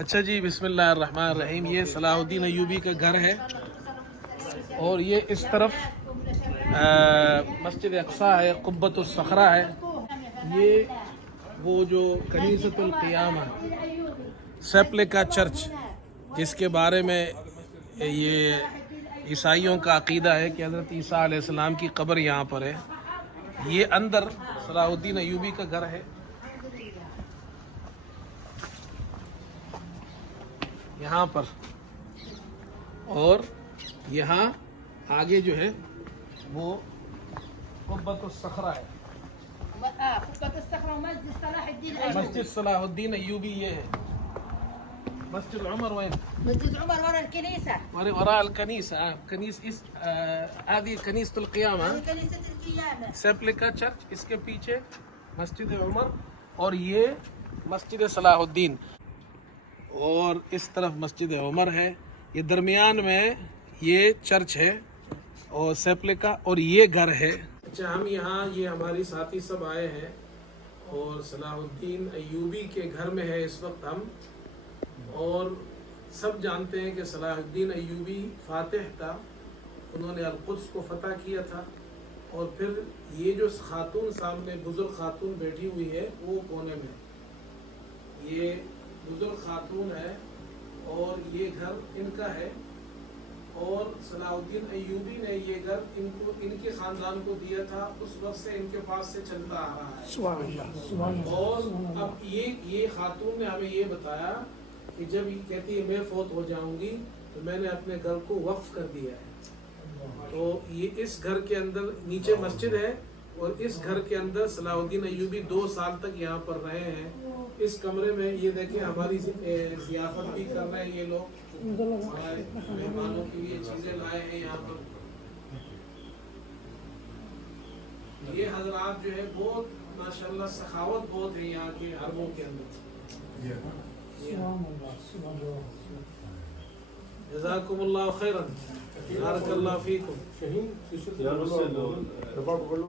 اچھا جی، بسم اللہ الرحمن الرحیم. یہ صلاح الدین ایوبی کا گھر ہے اور یہ اس طرف مسجد اقصیٰ ہے، قبۃ الصخرہ ہے. یہ وہ جو کنیسۃ القیامہ سیپلیکا چرچ، جس کے بارے میں یہ عیسائیوں کا عقیدہ ہے کہ حضرت عیسیٰ علیہ السلام کی قبر یہاں پر ہے. یہ اندر صلاح الدین ایوبی کا گھر ہے. یہاں پر اور یہاں آگے جو ہے وہ قبۃ الصخرہ ہے. مسجد صلاح الدین ایوبی یہ ہے. مسجد عمر وين؟ مسجد عمر ورا الكنيسة. وراء الكنيسة. هذه كنيسة القيامة. كنيسة القيامة. سیپلیکا چرچ، اس کے پیچھے مسجد عمر اور یہ مسجد صلاح الدین، اور اس طرف مسجد عمر ہے. یہ درمیان میں یہ چرچ ہے اور سیپلیکا اور یہ گھر ہے. اچھا، ہم یہاں یہ ہماری ساتھی سب آئے ہیں اور صلاح الدین ایوبی کے گھر میں ہے اس وقت ہم. اور سب جانتے ہیں کہ صلاح الدین ایوبی فاتح تھا، انہوں نے القدس کو فتح کیا تھا. اور پھر یہ جو خاتون سامنے بزرگ خاتون بیٹھی ہوئی ہے وہ کونے میں، یہ بزرگ خاتون ہے اور یہ گھر ان کا ہے. اور صلاح الدین ایوبی نے یہ گھر ان کے خاندان کو دیا تھا. اس وقت سے ان کے پاس سے چلتا آ رہا ہے. سبحان اللہ. اور اب یہ خاتون نے ہمیں یہ بتایا کہ جب یہ کہتی ہے میں فوت ہو جاؤں گی تو میں نے اپنے گھر کو وقف کر دیا ہے. تو یہ اس گھر کے اندر نیچے مسجد ہے اور اس گھر کے اندر صلاح الدین ایوبی 2 سال تک یہاں پر رہے ہیں. اس کمرے میں یہ دیکھیں ہماری ضیافت بھی کر رہے ہیں یہ لوگ. مہمانوں کے لیے چیزیں لائے ہیں یہاں پر. یہ حضرات جو ہے بہت ماشاءاللہ سخاوت بہت ہے یہاں کے حرموں کے اندر. جزاکم اللہ خیرا، بارک اللہ فیکم.